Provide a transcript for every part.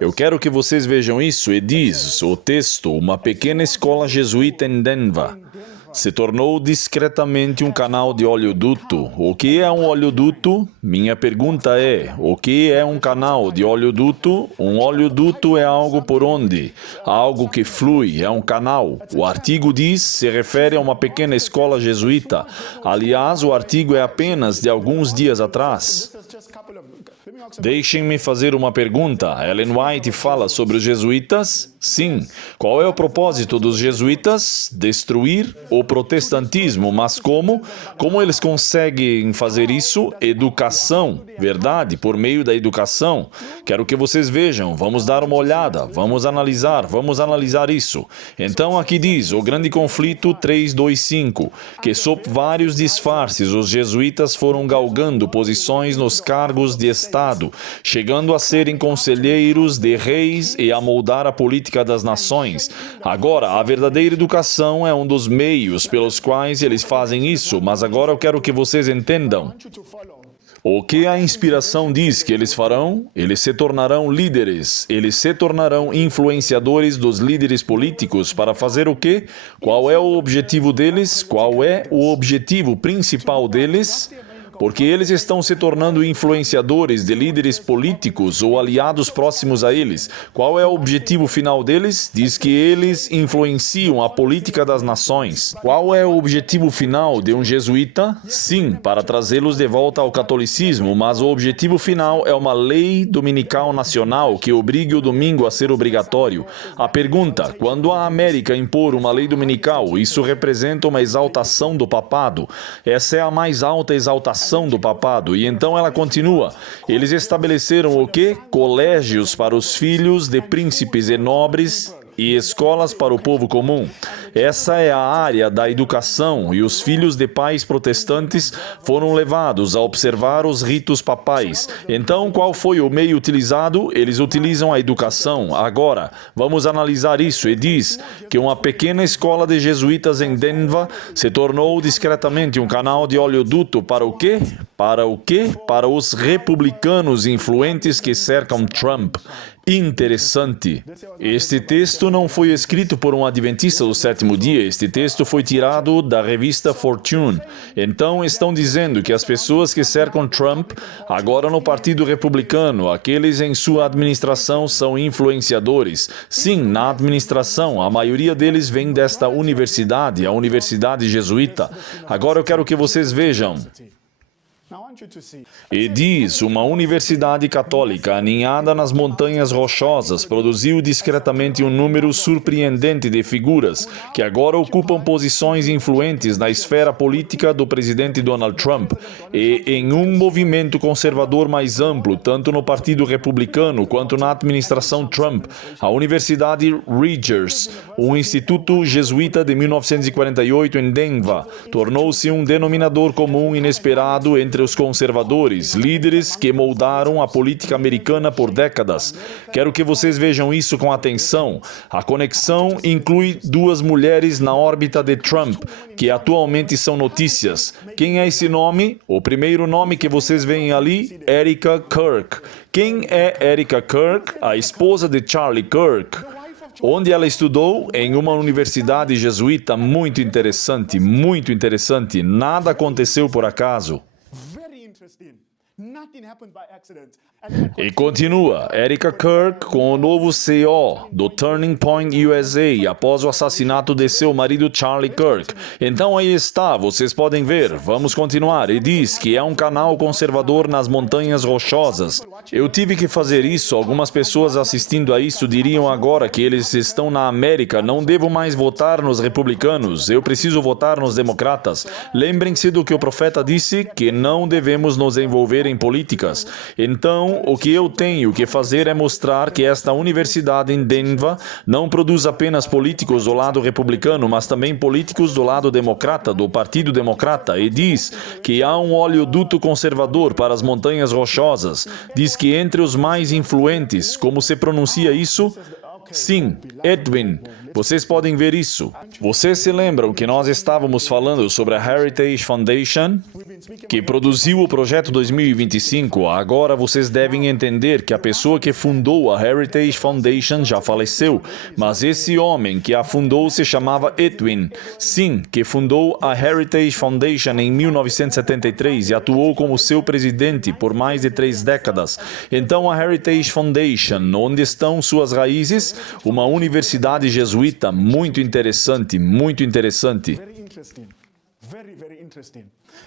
Eu quero que vocês vejam isso e diz o texto, uma pequena escola jesuíta em Denver se tornou discretamente um canal de oleoduto. O que é um oleoduto? Minha pergunta é, o que é um canal de oleoduto? Um oleoduto é algo por onde? Algo que flui, é um canal. O artigo diz, se refere a uma pequena escola jesuíta. Aliás, o artigo é apenas de alguns dias atrás. Deixem-me fazer uma pergunta. Ellen White fala sobre os jesuítas? Sim. Qual é o propósito dos jesuítas? Destruir o protestantismo. Mas como? Como eles conseguem fazer isso? Educação. Verdade? Por meio da educação. Quero que vocês vejam. Vamos dar uma olhada. Vamos analisar isso. Então aqui diz, o grande conflito 325, que sob vários disfarces os jesuítas foram galgando posições nos cargos de Estado, chegando a serem conselheiros de reis e a moldar a política das nações. Agora, a verdadeira educação é um dos meios pelos quais eles fazem isso, mas agora eu quero que vocês entendam. O que a inspiração diz que eles farão? Eles se tornarão líderes. Eles se tornarão influenciadores dos líderes políticos para fazer o quê? Qual é o objetivo deles? Qual é o objetivo principal deles? Porque eles estão se tornando influenciadores de líderes políticos ou aliados próximos a eles. Qual é o objetivo final deles? Diz que eles influenciam a política das nações. Qual é o objetivo final de um jesuíta? Sim, para trazê-los de volta ao catolicismo, mas o objetivo final é uma lei dominical nacional que obrigue o domingo a ser obrigatório. A pergunta, quando a América impor uma lei dominical, isso representa uma exaltação do papado. Essa é a mais alta exaltação do papado. E então ela continua. Eles estabeleceram o quê? Colégios para os filhos de príncipes e nobres e escolas para o povo comum. Essa é a área da educação e os filhos de pais protestantes foram levados a observar os ritos papais. Então, qual foi o meio utilizado? Eles utilizam a educação. Agora, vamos analisar isso e diz que uma pequena escola de jesuítas em Denver se tornou discretamente um canal de oleoduto para o quê? Para o quê? Para os republicanos influentes que cercam Trump. Interessante. Este texto não foi escrito por um adventista do sétimo dia. Este texto foi tirado da revista Fortune. Então, estão dizendo que as pessoas que cercam Trump, agora no Partido Republicano, aqueles em sua administração são influenciadores. Sim, na administração, a maioria deles vem desta universidade, a Universidade Jesuíta. Agora eu quero que vocês vejam. E diz, uma universidade católica aninhada nas montanhas rochosas produziu discretamente um número surpreendente de figuras que agora ocupam posições influentes na esfera política do presidente Donald Trump e em um movimento conservador mais amplo, tanto no Partido Republicano quanto na administração Trump. A Universidade Rutgers, um instituto jesuíta de 1948 em Denver, tornou-se um denominador comum inesperado entre os conservadores, líderes que moldaram a política americana por décadas. Quero que vocês vejam isso com atenção. A conexão inclui duas mulheres na órbita de Trump, que atualmente são notícias. Quem é esse nome? O primeiro nome que vocês veem ali, Erica Kirk. Quem é Erica Kirk? A esposa de Charlie Kirk. Onde ela estudou? Em uma universidade jesuíta muito interessante, muito interessante. Nada aconteceu por acaso. E continua, Erica Kirk com o novo CEO do Turning Point USA após o assassinato de seu marido Charlie Kirk. Então aí está, vocês podem ver. Vamos continuar. E diz que é um canal conservador nas montanhas rochosas. Eu tive que fazer isso. Algumas pessoas assistindo a isso diriam agora que eles estão na América. Não devo mais votar nos republicanos. Eu preciso votar nos democratas. Lembrem-se do que o profeta disse, que não devemos nos envolver em políticas. Então, o que eu tenho que fazer é mostrar que esta universidade em Denver não produz apenas políticos do lado republicano, mas também políticos do lado democrata, do Partido Democrata, e diz que há um oleoduto conservador para as montanhas rochosas. Diz que entre os mais influentes, como se pronuncia isso? Sim, Edwin, vocês podem ver isso. Vocês se lembram que nós estávamos falando sobre a Heritage Foundation, que produziu o projeto 2025? Agora vocês devem entender que a pessoa que fundou a Heritage Foundation já faleceu, mas esse homem que a fundou se chamava Edwin. Sim, que fundou a Heritage Foundation em 1973 e atuou como seu presidente por mais de 3 décadas. Então a Heritage Foundation, onde estão suas raízes? Uma universidade jesuíta muito interessante, muito interessante.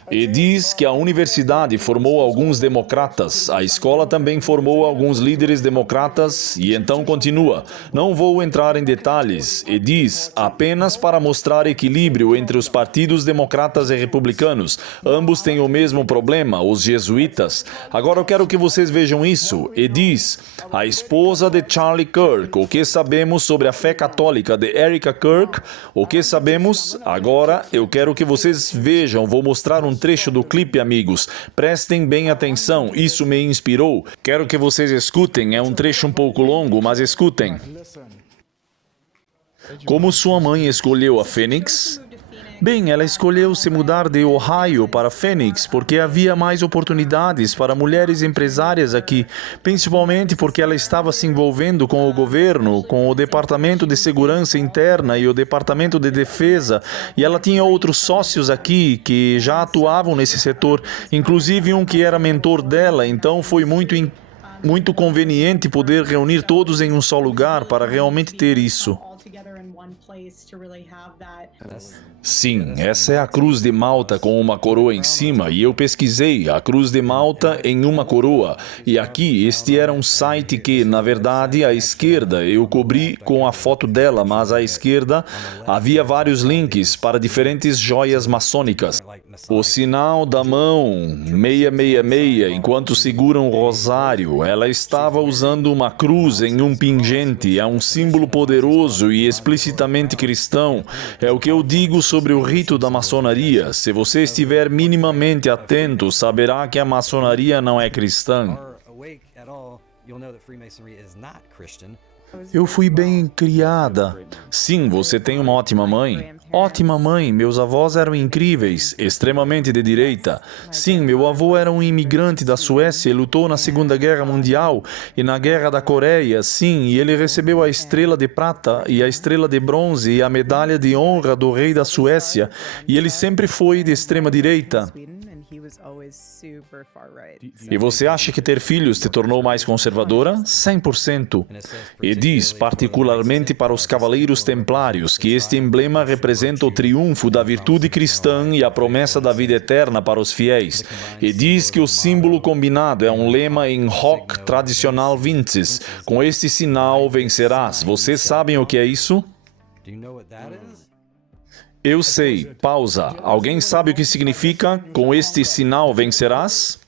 E diz que a universidade formou alguns democratas, a escola também formou alguns líderes democratas, e então continua. Não vou entrar em detalhes, e diz, apenas para mostrar equilíbrio entre os partidos democratas e republicanos. Ambos têm o mesmo problema, os jesuítas. Agora eu quero que vocês vejam isso. E diz, a esposa de Charlie Kirk, o que sabemos sobre a fé católica de Erica Kirk? O que sabemos? Agora eu quero que vocês vejam, vou mostrar um trecho do clipe, amigos. Prestem bem atenção, isso me inspirou. Quero que vocês escutem, é um trecho um pouco longo, mas escutem. Como sua mãe escolheu a Phoenix? Bem, ela escolheu se mudar de Ohio para Phoenix porque havia mais oportunidades para mulheres empresárias aqui, principalmente porque ela estava se envolvendo com o governo, com o Departamento de Segurança Interna e o Departamento de Defesa, e ela tinha outros sócios aqui que já atuavam nesse setor, inclusive um que era mentor dela, então foi muito conveniente poder reunir todos em um só lugar para realmente ter isso. Sim, essa é a Cruz de Malta com uma coroa em cima, e eu pesquisei a Cruz de Malta em uma coroa. E aqui, este era um site que, na verdade, à esquerda eu cobri com a foto dela, mas à esquerda havia vários links para diferentes joias maçônicas. O sinal da mão 666, enquanto segura um rosário, ela estava usando uma cruz em um pingente, é um símbolo poderoso e explicitamente cristão. É o que eu digo sobre o rito da maçonaria. Se você estiver minimamente atento, saberá que a maçonaria não é cristã. Eu fui bem criada. Sim, você tem uma ótima mãe. Ótima mãe, meus avós eram incríveis, extremamente de direita. Sim, meu avô era um imigrante da Suécia e lutou na Segunda Guerra Mundial e na Guerra da Coreia, sim, e ele recebeu a estrela de prata e a estrela de bronze e a medalha de honra do rei da Suécia, e ele sempre foi de extrema direita. E você acha que ter filhos te tornou mais conservadora? 100%. E diz, particularmente para os cavaleiros templários, que este emblema representa o triunfo da virtude cristã e a promessa da vida eterna para os fiéis. E diz que o símbolo combinado é um lema em rock tradicional vinces. Com este sinal vencerás. Vocês sabem o que é isso? Eu sei. Pausa. Alguém sabe o que significa com este sinal vencerás?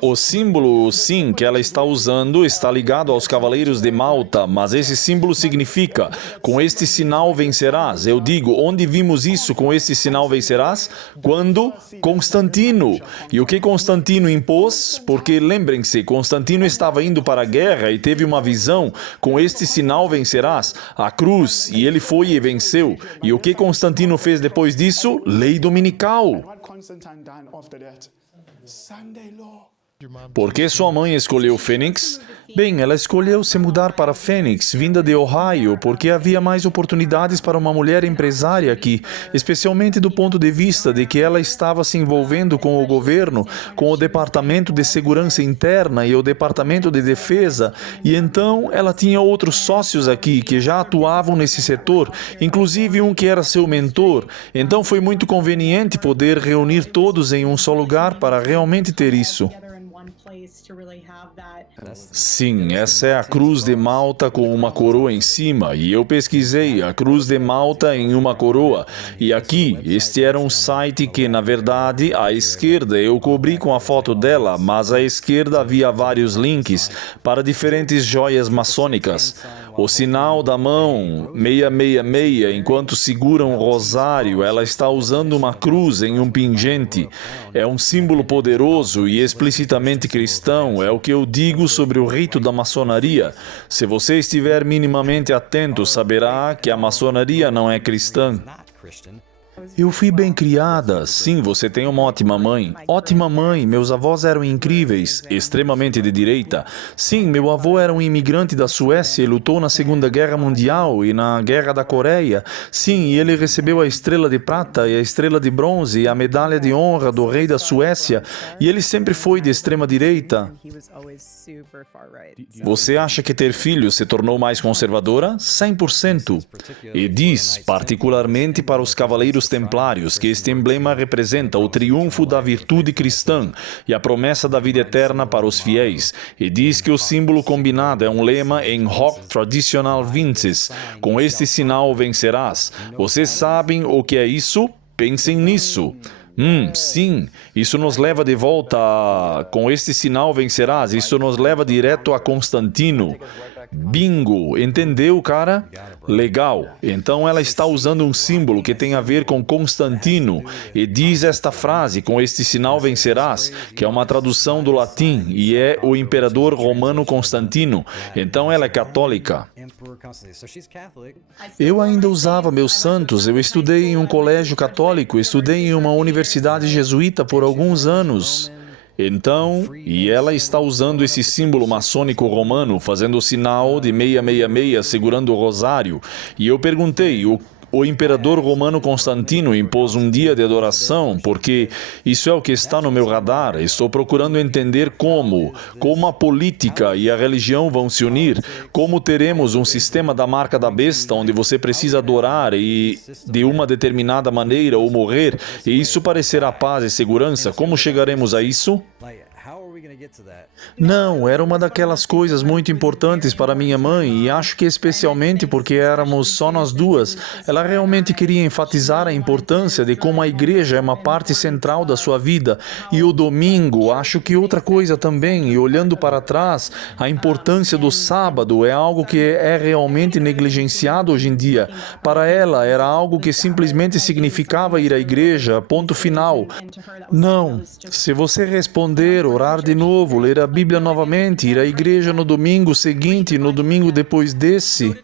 O símbolo, sim, que ela está usando está ligado aos Cavaleiros de Malta, mas esse símbolo significa, com este sinal vencerás. Eu digo, onde vimos isso, com este sinal vencerás? Quando? Constantino. E o que Constantino impôs? Porque, lembrem-se, Constantino estava indo para a guerra e teve uma visão, com este sinal vencerás, a cruz, e ele foi e venceu. E o que Constantino fez depois disso? Lei dominical. Por que sua mãe escolheu Phoenix? Bem, ela escolheu se mudar para Phoenix, vinda de Ohio, porque havia mais oportunidades para uma mulher empresária aqui, especialmente do ponto de vista de que ela estava se envolvendo com o governo, com o Departamento de Segurança Interna e o Departamento de Defesa, e então ela tinha outros sócios aqui que já atuavam nesse setor, inclusive um que era seu mentor. Então foi muito conveniente poder reunir todos em um só lugar para realmente ter isso. Sim, essa é a Cruz de Malta com uma coroa em cima, e eu pesquisei a Cruz de Malta em uma coroa, e aqui, este era um site que, na verdade, à esquerda eu cobri com a foto dela, mas à esquerda havia vários links para diferentes joias maçônicas. O sinal da mão 666, enquanto segura um rosário, ela está usando uma cruz em um pingente. É um símbolo poderoso e explicitamente cristão, é o que eu digo artigo sobre o rito da maçonaria. Se você estiver minimamente atento, saberá que a maçonaria não é cristã. Eu fui bem criada. Sim, você tem uma ótima mãe. Ótima mãe. Meus avós eram incríveis, extremamente de direita. Sim, meu avô era um imigrante da Suécia e lutou na Segunda Guerra Mundial e na Guerra da Coreia. Sim, e ele recebeu a estrela de prata e a estrela de bronze e a medalha de honra do rei da Suécia. E ele sempre foi de extrema direita. Você acha que ter filhos se tornou mais conservadora? 100%. E diz, particularmente para os cavaleiros templários, que este emblema representa o triunfo da virtude cristã e a promessa da vida eterna para os fiéis. E diz que o símbolo combinado é um lema em hoc traditional vinces. Com este sinal vencerás. Vocês sabem o que é isso? Pensem nisso. Sim, isso nos leva de volta com este sinal vencerás, isso nos leva direto a Constantino. Bingo, entendeu, cara? Legal, então ela está usando um símbolo que tem a ver com Constantino e diz esta frase, com este sinal vencerás, que é uma tradução do latim e é o imperador romano Constantino, então ela é católica. Eu ainda usava meus santos, eu estudei em um colégio católico, estudei em uma universidade jesuíta por alguns anos. Então, e ela está usando esse símbolo maçônico romano, fazendo o sinal de 666, segurando o rosário. E eu perguntei, o imperador romano Constantino impôs um dia de adoração, porque isso é o que está no meu radar. Estou procurando entender como a política e a religião vão se unir, como teremos um sistema da marca da besta, onde você precisa adorar e de uma determinada maneira ou morrer, e isso parecerá paz e segurança. Como chegaremos a isso? Não, era uma daquelas coisas muito importantes para minha mãe e acho que especialmente porque éramos só nós duas, ela realmente queria enfatizar a importância de como a igreja é uma parte central da sua vida. E o domingo, acho que outra coisa também, e olhando para trás, a importância do sábado é algo que é realmente negligenciado hoje em dia. Para ela, era algo que simplesmente significava ir à igreja, ponto final. Não, se você responder, orar de novo, ler a Bíblia novamente, ir à igreja no domingo seguinte, no domingo depois desse.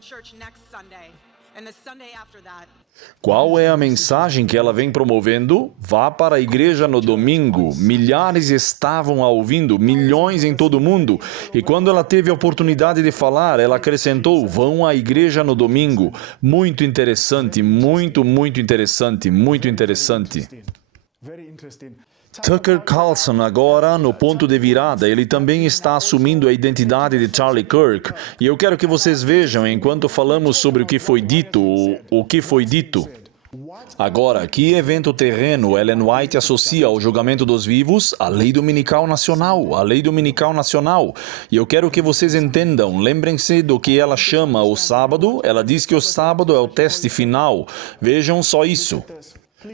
Qual é a mensagem que ela vem promovendo? Vá para a igreja no domingo. Milhares estavam a ouvindo, milhões em todo o mundo. E quando ela teve a oportunidade de falar, ela acrescentou, vão à igreja no domingo. Muito interessante, muito interessante, muito interessante. Tucker Carlson agora, no ponto de virada, ele também está assumindo a identidade de Charlie Kirk. E eu quero que vocês vejam, enquanto falamos sobre o que foi dito. Agora, que evento terreno Ellen White associa ao julgamento dos vivos? A lei dominical nacional, a lei dominical nacional. E eu quero que vocês entendam, lembrem-se do que ela chama o sábado. Ela diz que o sábado é o teste final. Vejam só isso.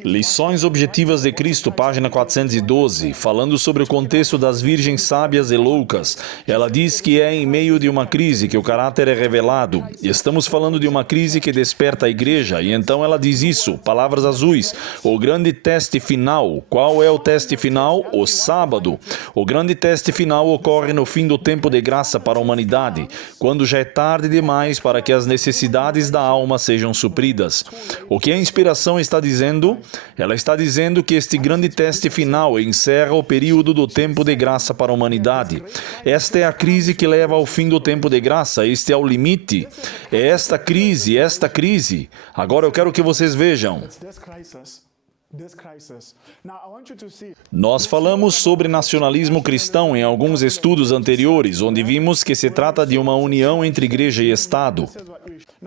Lições Objetivas de Cristo, página 412, falando sobre o contexto das virgens sábias e loucas. Ela diz que é em meio de uma crise que o caráter é revelado. Estamos falando de uma crise que desperta a igreja, e então ela diz isso, palavras azuis, o grande teste final. Qual é o teste final? O sábado. O grande teste final ocorre no fim do tempo de graça para a humanidade, quando já é tarde demais para que as necessidades da alma sejam supridas. O que a inspiração está dizendo? Ela está dizendo que este grande teste final encerra o período do tempo de graça para a humanidade. Esta é a crise que leva ao fim do tempo de graça, este é o limite. É esta crise. Agora eu quero que vocês vejam. Nós falamos sobre nacionalismo cristão em alguns estudos anteriores, onde vimos que se trata de uma união entre igreja e Estado.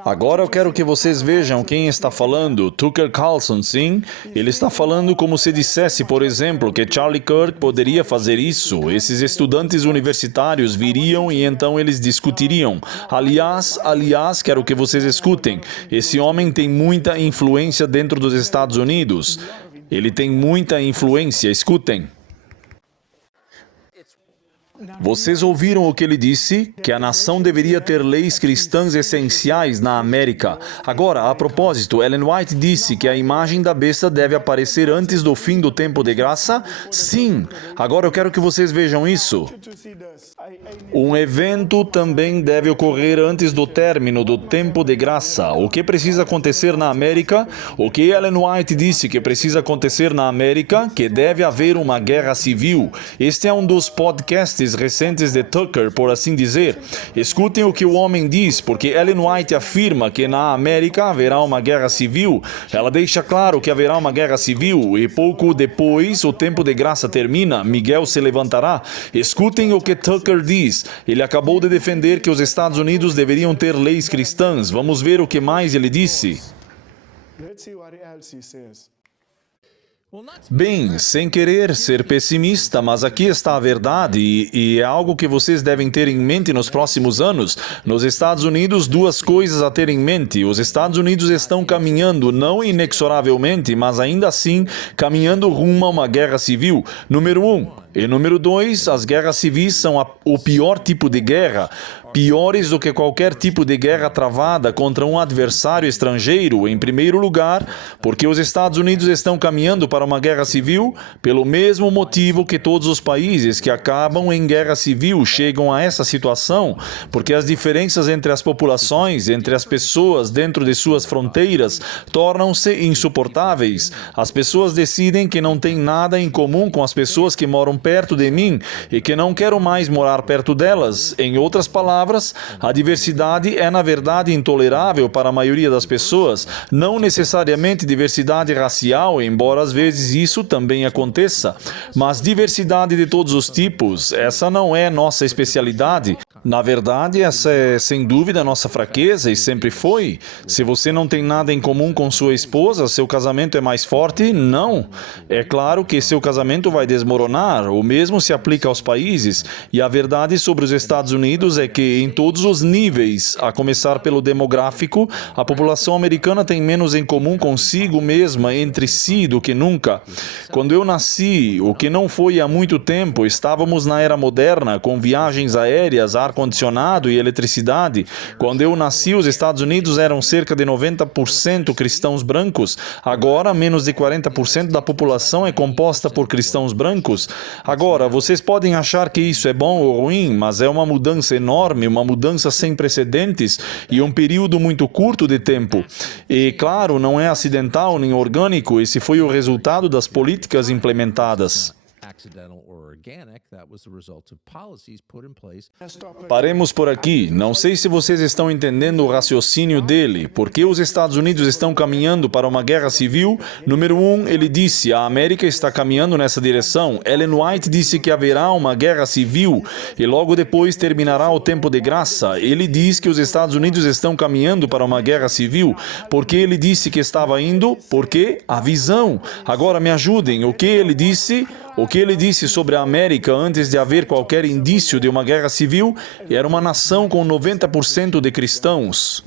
Agora eu quero que vocês vejam quem está falando. Tucker Carlson, sim. Ele está falando como se dissesse, por exemplo, que Charlie Kirk poderia fazer isso. Esses estudantes universitários viriam e então eles discutiriam. Aliás, quero que vocês escutem. Esse homem tem muita influência dentro dos Estados Unidos. Ele tem muita influência, escutem. Vocês ouviram o que ele disse? Que a nação deveria ter leis cristãs essenciais na América. Agora, a propósito, Ellen White disse que a imagem da besta deve aparecer antes do fim do tempo de graça? Sim. Agora eu quero que vocês vejam isso. Um evento também deve ocorrer antes do término do tempo de graça. O que precisa acontecer na América? O que Ellen White disse que precisa acontecer na América? Que deve haver uma guerra civil. Este é um dos podcasts recentes de Tucker, por assim dizer. Escutem o que o homem diz, porque Ellen White afirma que na América haverá uma guerra civil. Ela deixa claro que haverá uma guerra civil e pouco depois o tempo de graça termina, Miguel se levantará. Escutem o que Tucker diz. Ele acabou de defender que os Estados Unidos deveriam ter leis cristãs. Vamos ver o que mais ele disse. Bem, sem querer ser pessimista, mas aqui está a verdade e é algo que vocês devem ter em mente nos próximos anos. Nos Estados Unidos, duas coisas a ter em mente. Os Estados Unidos estão caminhando, não inexoravelmente, mas ainda assim, caminhando rumo a uma guerra civil. Número 1. E número 2, as guerras civis são o pior tipo de guerra. Piores do que qualquer tipo de guerra travada contra um adversário estrangeiro, em primeiro lugar, porque os Estados Unidos estão caminhando para uma guerra civil pelo mesmo motivo que todos os países que acabam em guerra civil chegam a essa situação, porque as diferenças entre as populações, entre as pessoas dentro de suas fronteiras, tornam-se insuportáveis. As pessoas decidem que não têm nada em comum com as pessoas que moram perto de mim e que não quero mais morar perto delas. Em outras palavras, a diversidade é, na verdade, intolerável para a maioria das pessoas, não necessariamente diversidade racial, embora às vezes isso também aconteça, mas diversidade de todos os tipos. Essa não é nossa especialidade. Na verdade, essa é, sem dúvida, a nossa fraqueza e sempre foi. Se você não tem nada em comum com sua esposa, seu casamento é mais forte? Não. É claro que seu casamento vai desmoronar. O mesmo se aplica aos países. E a verdade sobre os Estados Unidos é que, em todos os níveis, a começar pelo demográfico, a população americana tem menos em comum consigo mesma, entre si, do que nunca. Quando eu nasci, o que não foi há muito tempo, estávamos na era moderna, com viagens aéreas, ar-condicionado e eletricidade. Quando eu nasci, os Estados Unidos eram cerca de 90% cristãos brancos. Agora, menos de 40% da população é composta por cristãos brancos. Agora, vocês podem achar que isso é bom ou ruim, mas é uma mudança enorme, uma mudança sem precedentes e um período muito curto de tempo. E, claro, não é acidental nem orgânico, esse foi o resultado das políticas implementadas. Paremos por aqui. Não sei se vocês estão entendendo o raciocínio dele. Por que os Estados Unidos estão caminhando para uma guerra civil? Número 1, ele disse, a América está caminhando nessa direção. Ellen White disse que haverá uma guerra civil e logo depois terminará o tempo de graça. Ele diz que os Estados Unidos estão caminhando para uma guerra civil. Por que ele disse que estava indo? Porque a visão. Agora me ajudem. O que ele disse? O que ele disse sobre a América antes de haver qualquer indício de uma guerra civil era uma nação com 90% de cristãos.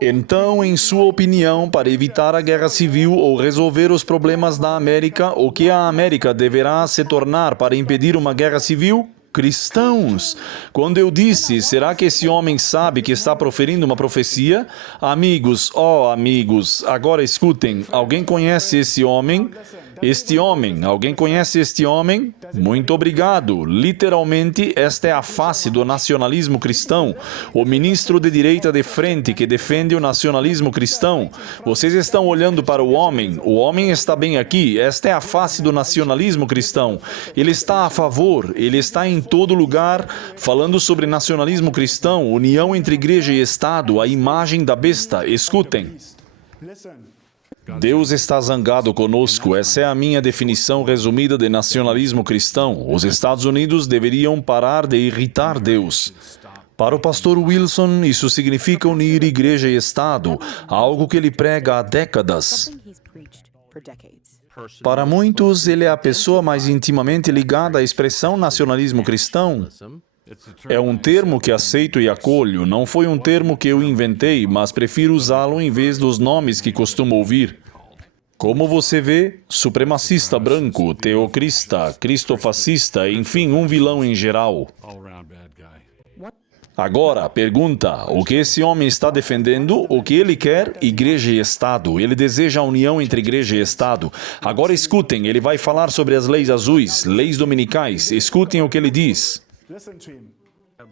Então, em sua opinião, para evitar a guerra civil ou resolver os problemas da América, o que a América deverá se tornar para impedir uma guerra civil? Cristãos. Quando eu disse, será que esse homem sabe que está proferindo uma profecia? Amigos, amigos, agora escutem, alguém conhece esse homem? Este homem, alguém conhece este homem? Muito obrigado. Literalmente, esta é a face do nacionalismo cristão. O ministro de direita de frente que defende o nacionalismo cristão. Vocês estão olhando para o homem está bem aqui. Esta é a face do nacionalismo cristão. Ele está a favor, ele está em todo lugar falando sobre nacionalismo cristão, união entre igreja e Estado, a imagem da besta. Escutem. Deus está zangado conosco. Essa é a minha definição resumida de nacionalismo cristão. Os Estados Unidos deveriam parar de irritar Deus. Para o pastor Wilson, isso significa unir igreja e Estado, algo que ele prega há décadas. Para muitos, ele é a pessoa mais intimamente ligada à expressão nacionalismo cristão. É um termo que aceito e acolho. Não foi um termo que eu inventei, mas prefiro usá-lo em vez dos nomes que costumo ouvir. Como você vê, supremacista branco, teocrista, cristofascista, enfim, um vilão em geral. Agora, pergunta, o que esse homem está defendendo? O que ele quer? Igreja e Estado. Ele deseja a união entre Igreja e Estado. Agora escutem, ele vai falar sobre as leis azuis, leis dominicais. Escutem o que ele diz.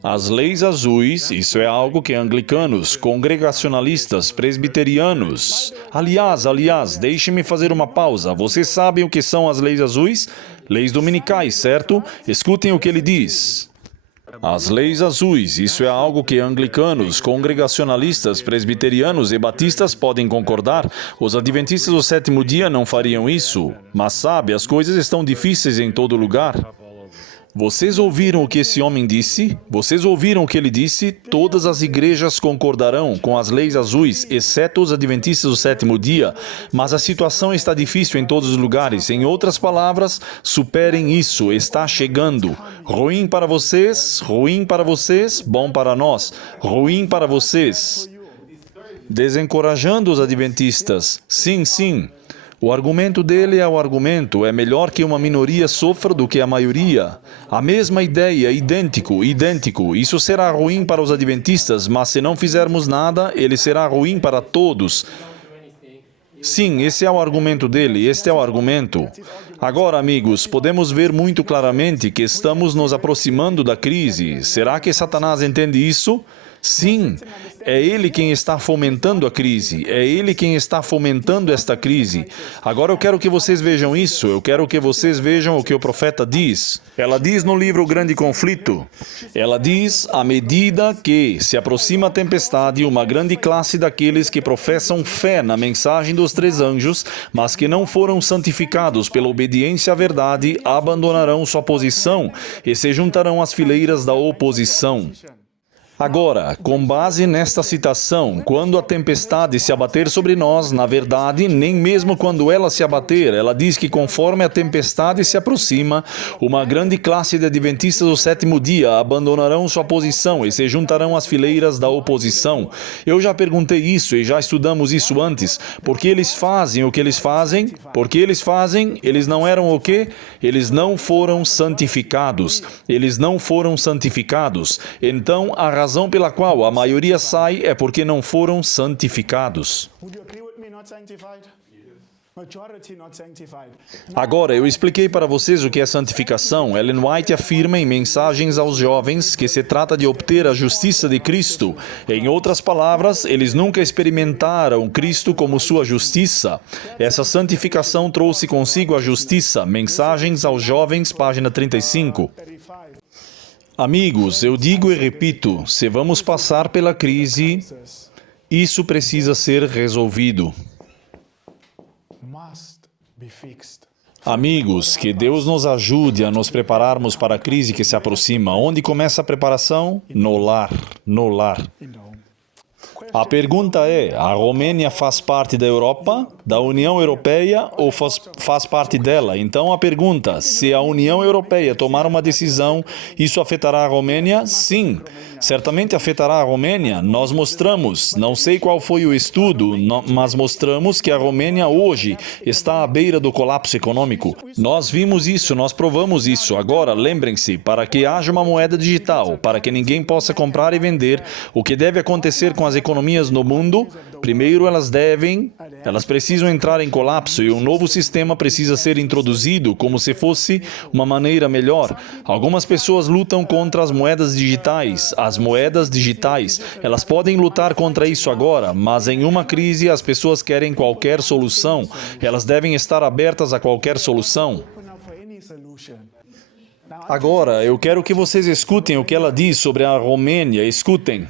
As leis azuis, isso é algo que anglicanos, congregacionalistas, presbiterianos... Aliás, deixe-me fazer uma pausa. Vocês sabem o que são as leis azuis? Leis dominicais, certo? Escutem o que ele diz. As leis azuis, isso é algo que anglicanos, congregacionalistas, presbiterianos e batistas podem concordar. Os adventistas do sétimo dia não fariam isso. Mas sabe, as coisas estão difíceis em todo lugar. Vocês ouviram o que esse homem disse? Vocês ouviram o que ele disse? Todas as igrejas concordarão com as leis azuis, exceto os adventistas do sétimo dia. Mas a situação está difícil em todos os lugares. Em outras palavras, superem isso. Está chegando. Ruim para vocês, bom para nós. Ruim para vocês. Desencorajando os adventistas. Sim. O argumento dele é o argumento. É melhor que uma minoria sofra do que a maioria. A mesma ideia, idêntico. Isso será ruim para os adventistas, mas se não fizermos nada, ele será ruim para todos. Sim, esse é o argumento dele, este é o argumento. Agora, amigos, podemos ver muito claramente que estamos nos aproximando da crise. Será que Satanás entende isso? Sim, é ele quem está fomentando a crise, é ele quem está fomentando esta crise. Agora eu quero que vocês vejam isso, eu quero que vocês vejam o que o profeta diz. Ela diz no livro O Grande Conflito, ela diz, à medida que se aproxima a tempestade, uma grande classe daqueles que professam fé na mensagem dos três anjos, mas que não foram santificados pela obediência à verdade, abandonarão sua posição e se juntarão às fileiras da oposição. Agora, com base nesta citação, quando a tempestade se abater sobre nós, na verdade, nem mesmo quando ela se abater, ela diz que conforme a tempestade se aproxima, uma grande classe de adventistas do sétimo dia abandonarão sua posição e se juntarão às fileiras da oposição. Eu já perguntei isso e já estudamos isso antes. Por que eles fazem o que eles fazem? Porque eles não eram o quê? Eles não foram santificados. Então, a razão pela qual a maioria sai é porque não foram santificados. Agora, eu expliquei para vocês o que é santificação. Ellen White afirma em Mensagens aos Jovens que se trata de obter a justiça de Cristo. Em outras palavras, eles nunca experimentaram Cristo como sua justiça. Essa santificação trouxe consigo a justiça. Mensagens aos Jovens, página 35. Amigos, eu digo e repito, se vamos passar pela crise, isso precisa ser resolvido. Amigos, que Deus nos ajude a nos prepararmos para a crise que se aproxima. Onde começa a preparação? No lar. A pergunta é, a Romênia faz parte da Europa, da União Europeia ou faz parte dela? Então a pergunta, se a União Europeia tomar uma decisão, isso afetará a Romênia? Sim, certamente afetará a Romênia. Nós mostramos, não sei qual foi o estudo, mas mostramos que a Romênia hoje está à beira do colapso econômico. Nós vimos isso, nós provamos isso. Agora, lembrem-se, para que haja uma moeda digital, para que ninguém possa comprar e vender, o que deve acontecer com as economias no mundo, primeiro elas precisam entrar em colapso e um novo sistema precisa ser introduzido como se fosse uma maneira melhor. Algumas pessoas lutam contra as moedas digitais. Elas podem lutar contra isso agora, mas em uma crise as pessoas querem qualquer solução. Elas devem estar abertas a qualquer solução. Agora, eu quero que vocês escutem o que ela diz sobre a Romênia. Escutem.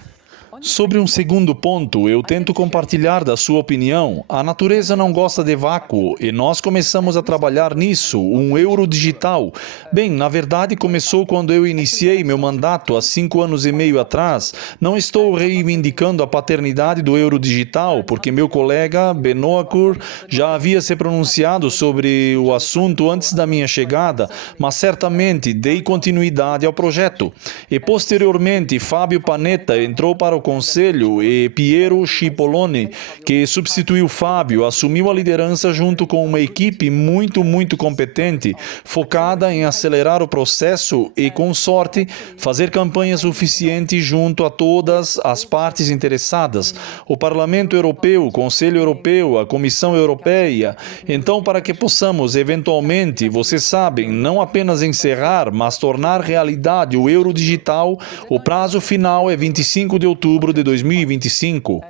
Sobre um segundo ponto, eu tento compartilhar da sua opinião. A natureza não gosta de vácuo e nós começamos a trabalhar nisso, um euro digital. Bem, na verdade começou quando eu iniciei meu mandato há 5 anos e meio atrás. Não estou reivindicando a paternidade do euro digital, porque meu colega Benoakur já havia se pronunciado sobre o assunto antes da minha chegada, mas certamente dei continuidade ao projeto. E posteriormente, Fábio Panetta entrou para o conselho e Piero Cipollone, que substituiu Fábio, assumiu a liderança junto com uma equipe muito competente, focada em acelerar o processo e, com sorte, fazer campanha suficiente junto a todas as partes interessadas, o Parlamento Europeu, o Conselho Europeu, a Comissão Europeia. Então, para que possamos, eventualmente, vocês sabem, não apenas encerrar, mas tornar realidade o euro digital, o prazo final é 25 de outubro de 2025.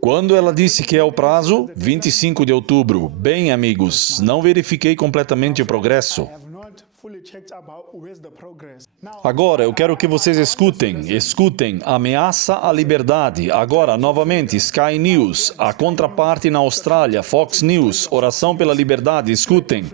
Quando ela disse que é o prazo? 25 de outubro. Bem, amigos, não verifiquei completamente o progresso. Agora, eu quero que vocês escutem, ameaça à liberdade. Agora, novamente, Sky News, a contraparte na Austrália, Fox News, oração pela liberdade, escutem.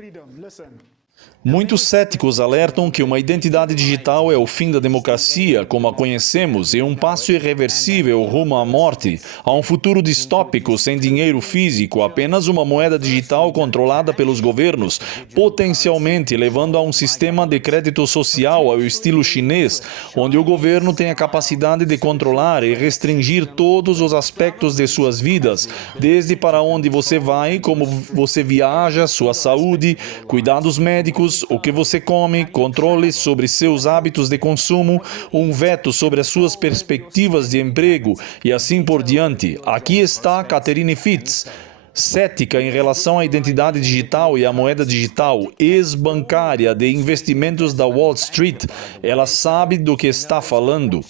Muitos céticos alertam que uma identidade digital é o fim da democracia, como a conhecemos, e um passo irreversível rumo à morte, a um futuro distópico sem dinheiro físico, apenas uma moeda digital controlada pelos governos, potencialmente levando a um sistema de crédito social ao estilo chinês, onde o governo tem a capacidade de controlar e restringir todos os aspectos de suas vidas, desde para onde você vai, como você viaja, sua saúde, cuidados médicos, o que você come, controle sobre seus hábitos de consumo, um veto sobre as suas perspectivas de emprego e assim por diante. Aqui está Catherine Fitz, cética em relação à identidade digital e à moeda digital, ex-bancária de investimentos da Wall Street. Ela sabe do que está falando.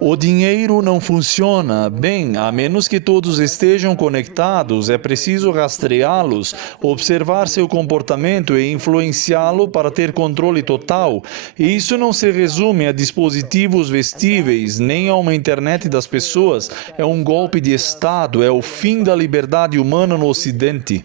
O dinheiro não funciona bem, a menos que todos estejam conectados. É preciso rastreá-los, observar seu comportamento e influenciá-lo para ter controle total. E isso não se resume a dispositivos vestíveis, nem a uma internet das pessoas. É um golpe de Estado, é o fim da liberdade humana no Ocidente.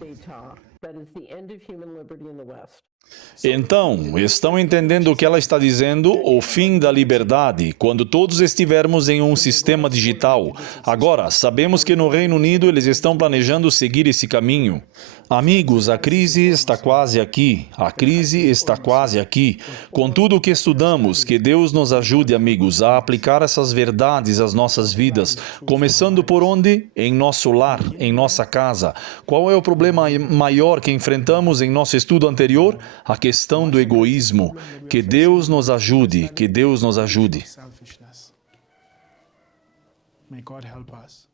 Então, estão entendendo o que ela está dizendo? O fim da liberdade, quando todos estivermos em um sistema digital. Agora, sabemos que no Reino Unido eles estão planejando seguir esse caminho. Amigos, a crise está quase aqui. A crise está quase aqui. Com tudo o que estudamos, que Deus nos ajude, amigos, a aplicar essas verdades às nossas vidas. Começando por onde? Em nosso lar, em nossa casa. Qual é o problema maior que enfrentamos em nosso estudo anterior? A questão do egoísmo. Que Deus nos ajude, que Deus nos ajude. May God help us.